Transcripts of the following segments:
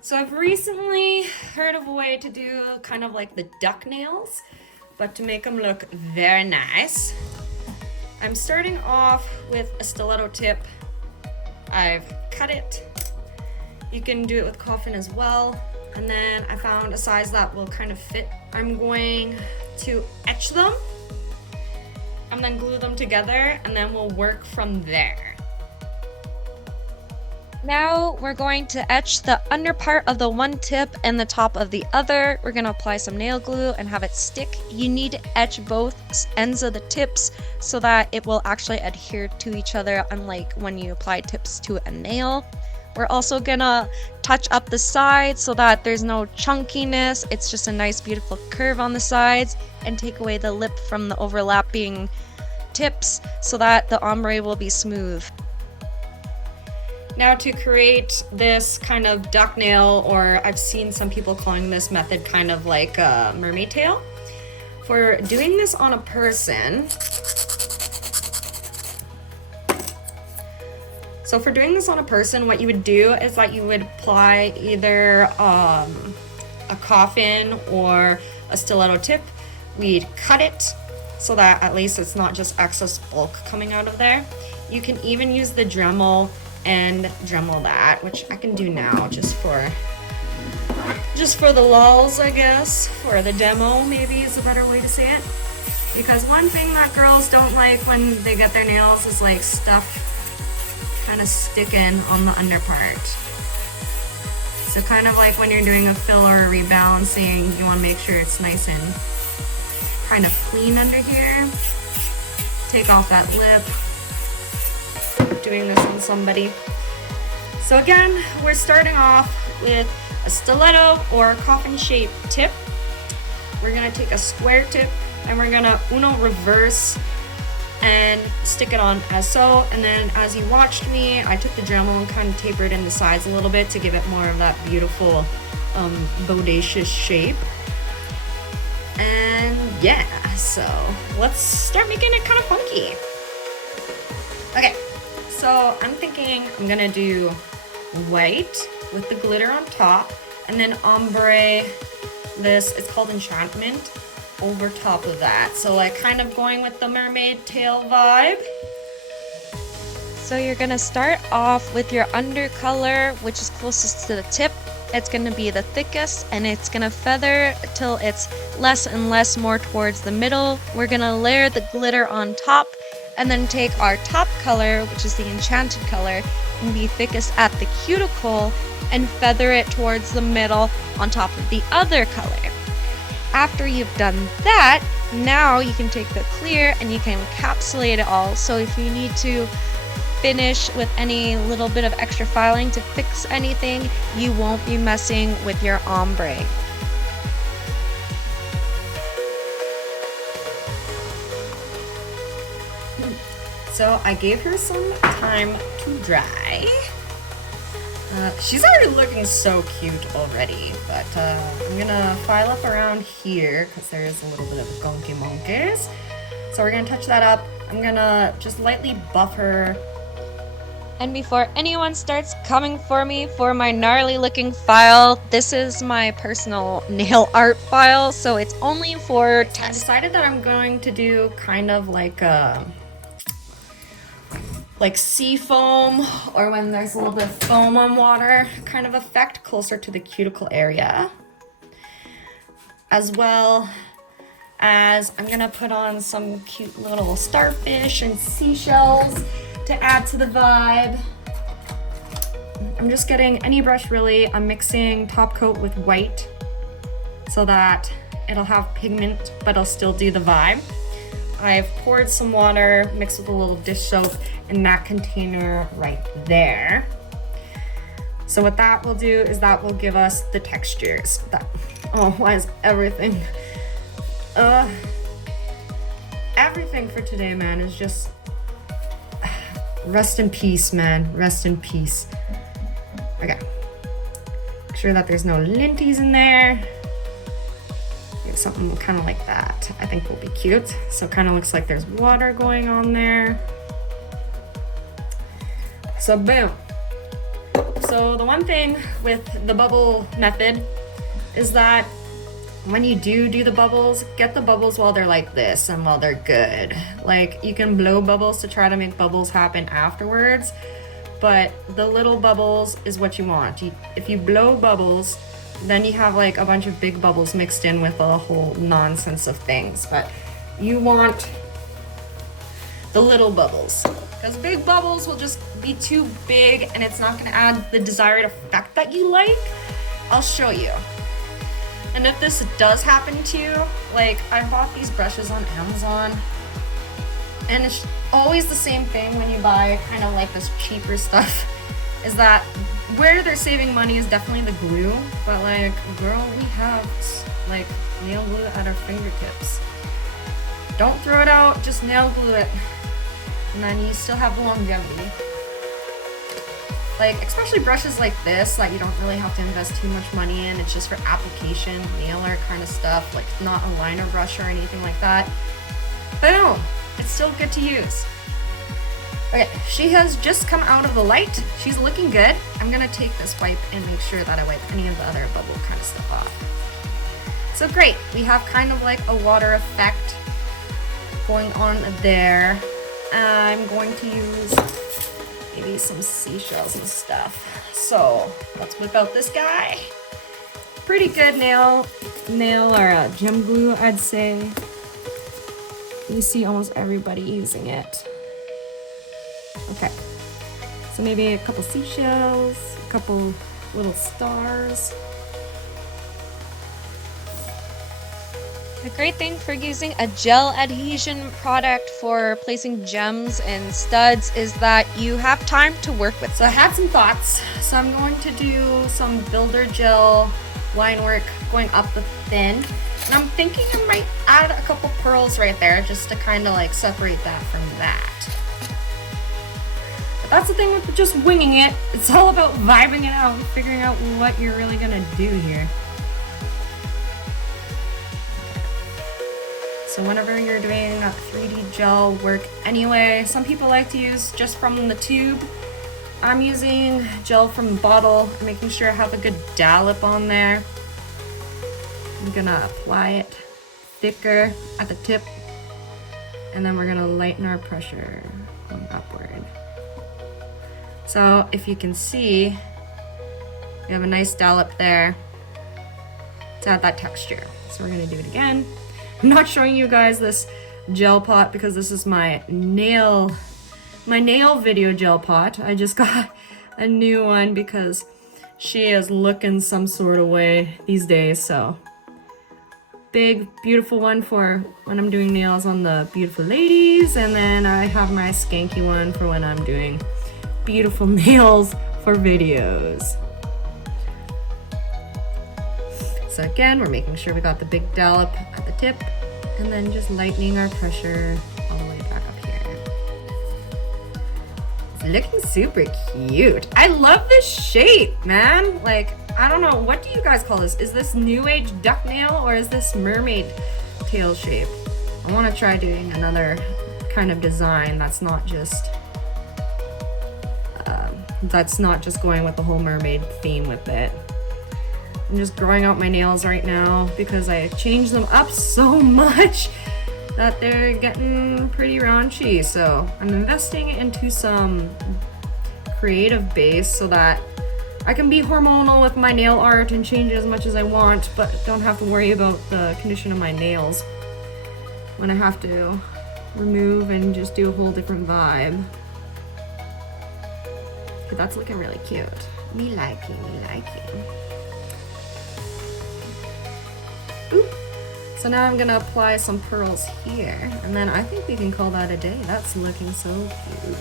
So I've recently heard of a way to do kind of like the duck nails, but to make them look very nice. I'm starting off with a stiletto tip. I've cut it. You can do it with coffin as well. And then I found a size that will kind of fit. I'm going to etch them and then glue them together, and then we'll work from there. Now we're going to etch the under part of the one tip and the top of the other. We're going to apply some nail glue and have it stick. You need to etch both ends of the tips so that it will actually adhere to each other, unlike when you apply tips to a nail. We're also gonna touch up the sides so that there's no chunkiness. It's just a nice beautiful curve on the sides, and take away the lip from the overlapping tips so that the ombre will be smooth. Now to create this kind of duck nail, or I've seen some people calling this method kind of like a mermaid tail. For doing this on a person, what you would do is that you would apply either a coffin or a stiletto tip. We'd cut it so that at least it's not just excess bulk coming out of there. You can even use the Dremel and Dremel that, which I can do now just for the lulz, I guess, for the demo maybe is a better way to say it. Because one thing that girls don't like when they get their nails is like stuff kind of sticking on the under part. So kind of like when you're doing a filler or rebalancing, you want to make sure it's nice and kind of clean under here. Take off that lip. Doing this on somebody. So again, we're starting off with a stiletto or coffin shaped tip. We're gonna take a square tip and we're gonna uno reverse and stick it on as so. And then as you watched me, I took the Dremel and kind of tapered in the sides a little bit to give it more of that beautiful bodacious shape. And yeah, so let's start making it kind of funky. Okay. So I'm thinking I'm gonna do white with the glitter on top, and then ombre this, it's called enchantment, over top of that. So like kind of going with the mermaid tail vibe. So you're gonna start off with your undercolor, which is closest to the tip. It's gonna be the thickest, and it's gonna feather till it's less and less more towards the middle. We're gonna layer the glitter on top, and then take our top color, which is the enchanted color, and be thickest at the cuticle, and feather it towards the middle on top of the other color. After you've done that, now you can take the clear and you can encapsulate it all. So if you need to finish with any little bit of extra filing to fix anything, you won't be messing with your ombre. So I gave her some time to dry. She's already looking so cute already, but I'm gonna file up around here because there's a little bit of gunky monkeys. So we're gonna touch that up. I'm gonna just lightly buff her. And before anyone starts coming for me for my gnarly looking file, this is my personal nail art file, so it's only for I test. decided that I'm going to do kind of like sea foam, or when there's a little bit of foam on water kind of effect closer to the cuticle area. As well as I'm gonna put on some cute little starfish and seashells to add to the vibe. I'm just getting any brush really. I'm mixing top coat with white so that it'll have pigment but it'll still do the vibe. I've poured some water mixed with a little dish soap in that container right there. So what that will do is that will give us the textures. Why is everything? Everything for today, man, is just rest in peace, man. Rest in peace. Okay. Make sure that there's no linties in there. Something kind of like that I think will be cute. So it kind of looks like there's water going on there. So boom. So the one thing with the bubble method is that when you do the bubbles, get the bubbles while they're like this and while they're good. Like, you can blow bubbles to try to make bubbles happen afterwards, but the little bubbles is what you want. If you blow bubbles, then you have like a bunch of big bubbles mixed in with a whole nonsense of things. But you want the little bubbles, because big bubbles will just be too big and it's not going to add the desired effect that you like. I'll show you. And if this does happen to you, like, I bought these brushes on Amazon, and it's always the same thing when you buy kind of like this cheaper stuff, is that where they're saving money is definitely the glue, but like, girl, we have like nail glue at our fingertips. Don't throw it out, just nail glue it, and then you still have longevity. Like, especially brushes like this that you don't really have to invest too much money in. It's just for application, nail art kind of stuff, like not a liner brush or anything like that. Boom! It's still good to use. Okay, she has just come out of the light. She's looking good. I'm gonna take this wipe and make sure that I wipe any of the other bubble kind of stuff off. So great, we have kind of like a water effect going on there. I'm going to use maybe some seashells and stuff. So let's whip out this guy. Pretty good nail or gem glue, I'd say. You see almost everybody using it. Okay, so maybe a couple seashells, a couple little stars. The great thing for using a gel adhesion product for placing gems and studs is that you have time to work with. So I had some thoughts. So I'm going to do some builder gel line work going up the thin. And I'm thinking I might add a couple pearls right there just to kind of like separate that from that. But that's the thing with just winging it. It's all about vibing it out and figuring out what you're really gonna do here. So whenever you're doing a 3D gel work anyway, some people like to use just from the tube. I'm using gel from the bottle, making sure I have a good dollop on there. I'm gonna apply it thicker at the tip, and then we're gonna lighten our pressure going upward. So if you can see, we have a nice dollop there to add that texture. So we're gonna do it again. I'm not showing you guys this gel pot because this is my nail video gel pot. I just got a new one because she is looking some sort of way these days. So big, beautiful one for when I'm doing nails on the beautiful ladies, and then I have my skanky one for when I'm doing beautiful nails for videos. So again, we're making sure we got the big dollop at the tip, and then just lightening our pressure all the way back up here. It's looking super cute. I love this shape, man. Like, I don't know, what do you guys call this? Is this new age duck nail or is this mermaid tail shape? I want to try doing another kind of design that's not just going with the whole mermaid theme with it. I'm just growing out my nails right now because I changed them up so much that they're getting pretty raunchy. So I'm investing into some creative base so that I can be hormonal with my nail art and change it as much as I want, but don't have to worry about the condition of my nails when I have to remove and just do a whole different vibe. Okay, that's looking really cute. Me liking. Ooh. So now I'm gonna apply some pearls here, and then I think we can call that a day. That's looking so cute.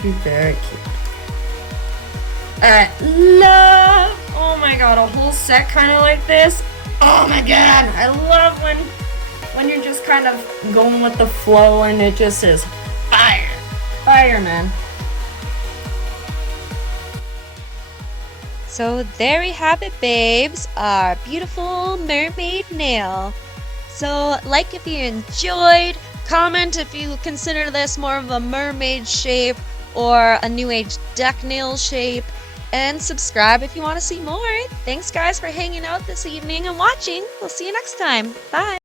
She's very cute. Oh my god, a whole set kind of like this. Oh my god, I love when when you're just kind of going with the flow and it just is fire. Fire, man. So there we have it, babes, our beautiful mermaid nail. So like if you enjoyed, comment if you consider this more of a mermaid shape or a new age duck nail shape, and subscribe if you want to see more. Thanks guys for hanging out this evening and watching. We'll see you next time. Bye.